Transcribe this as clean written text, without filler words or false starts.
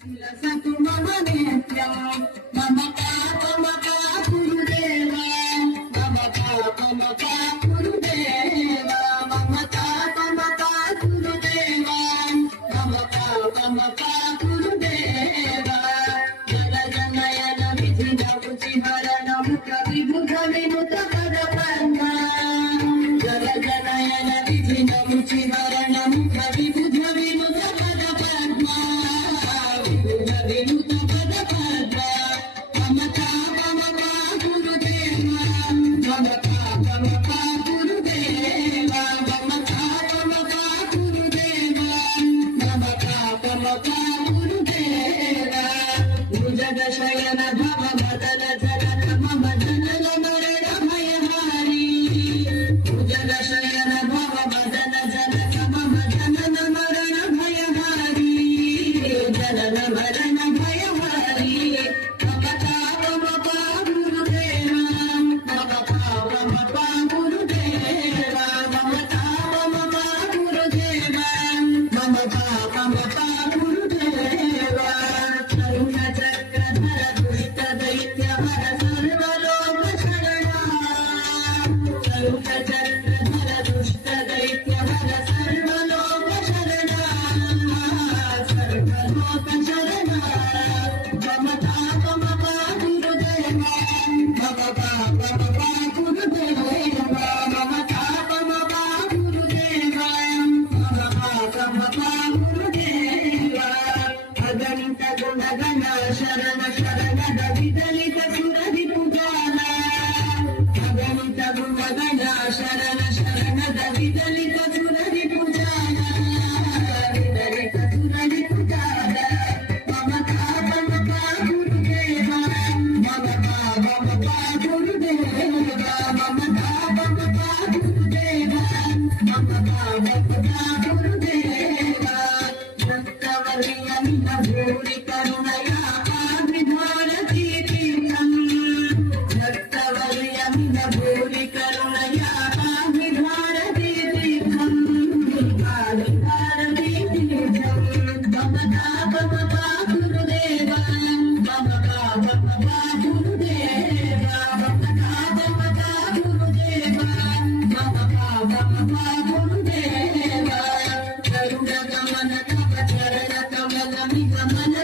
सतु मम नित्यं मम पापमपा गुरुदेव मम पापमपा गुरुदेव मम पापमपा गुरुदेव मम पापमपा गुरुदेव जल जनयन विधि नमुचिहरण मुख विमुख विनुत पद पद्मा जल जनयन विधि नमुचिहरण मुख विमुख विनुत पद पद्मा विनुत पद पद्मा ममता ममता गुरुदेव ममता ममता गुरुदेव ममता ममता गुरुदेव ममता ममता गुरुदेव भुजग शयन भव मदन जनन मम जनन मरण भयहारी भुजग शयन भव मदन जनन मम जनन मरण भयहारी जनन मरण भयहारी ममता ममता गुरुदेव ममता ममता गुरुदेव ममता ममता गुरुदेव ममता ममता गुरुदेव करुण चक्रधर दुष्ट दैत्य हर सर्वलोक शरणा करुण चक्रधर दुष्ट दैत्य हर सर्वलोक शरणा सर्वलोक शरणा ममता ममता गुरुदेव ममता ममता गुरुदेव ममता ममता गुरुदेव ममता ममता गुरुदेव अगणित गुणगण शरण शरणद विदलित सुरभि पुजान अगणित गुणगण शरण शरणद विदलित सुरभि पुजान विदलित सुरभि पुजान ममता ममता गुरुदेव ममता ममता गुरुदेव ममता ममता गुरुदेव ममता ममता गुरुदेव भक्तवर्यमिन भूरि करुणया आविधारति तीर्थम् भक्तवर्यमिन भूरि करुणया आविधारति तीर्थम् आविधारति तीर्थम् ममता ममता गुरुदेव ममता ममता गुरुदेव ममता ममता गुरुदेव ममता ममता गुरुदेव करुण गमन तव चरण कमल निगमन